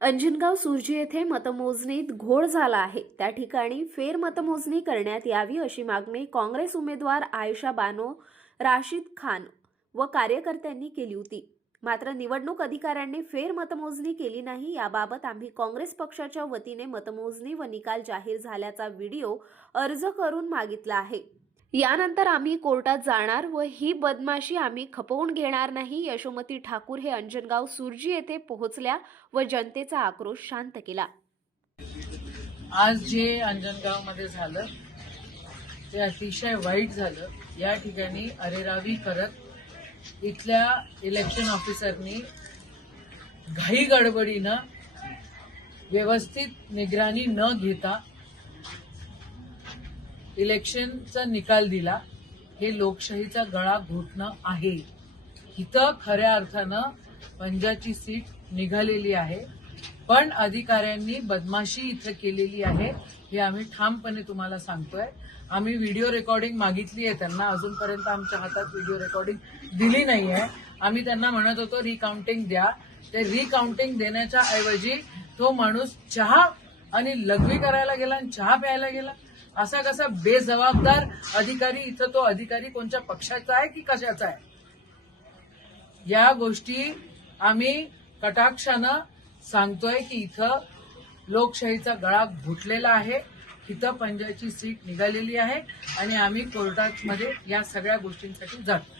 अंजनगाव सुरजी येथे मतमोजणीत घोळ झाला आहे. त्या ठिकाणी फेरमतमोजणी करण्यात यावी अशी मागणी काँग्रेस उमेदवार आयशा बानो राशीद खान व कार्यकर्त्यांनी केली होती. मात्र निवडणूक अधिकाऱ्यांनी फेरमतमोजणी केली नाही. याबाबत आम्ही काँग्रेस पक्षाच्या वतीने मतमोजणी व निकाल जाहीर झाल्याचा व्हिडिओ अर्ज करून मागितला आहे. यानंतर आम्ही कोर्टात जाणार व ही बदमाशी आम्ही खपवून घेणार नाही यशोमती ठाकूर हे अंजनगाव सुरजी येथे पोहोचल्या व जनतेचा आक्रोश शांत केला. आज जे अंजनगावमध्ये झालं ते अतिशय वाईट झालं. या ठिकाणी अरेरावी करत इथल्या इलेक्शन ऑफिसरनी घाई गडबडीनं व्यवस्थित निगराणी न घेता इलेक्शनचा निकाल दिला हे लोकशाहीचा गळा घोटणं आहे. इथं खऱ्या अर्थानं पंजाची सीट निघालेली आहे. पण अधिकाऱ्यांनी बदमाशी इथं केलेली आहे हे आम्ही ठामपणे तुम्हाला सांगतोय. आम्ही व्हिडिओ रेकॉर्डिंग मागितली आहे त्यांना अजूनपर्यंत आमच्या हातात व्हिडिओ रेकॉर्डिंग दिली नाही आहे आम्ही त्यांना म्हणत होतो रिकाउंटिंग द्या. ते रिकाउंटिंग देण्याच्या ऐवजी तो माणूस चहा आणि लघवी करायला गेला आणि चहा प्यायला गेला. असा कसा बेजबाबदार अधिकारी इथं तो अधिकारी कोणत्या पक्षाचा आहे की कशाचा आहे? या गोष्टी आम्ही कटाक्षानं सांगतोय की इथं लोकशाहीचा गळा घुटलेला आहे. इथं पंजाची सीट निघालेली आहे आणि आम्ही कोर्टामध्ये या सगळ्या गोष्टींसाठी जातो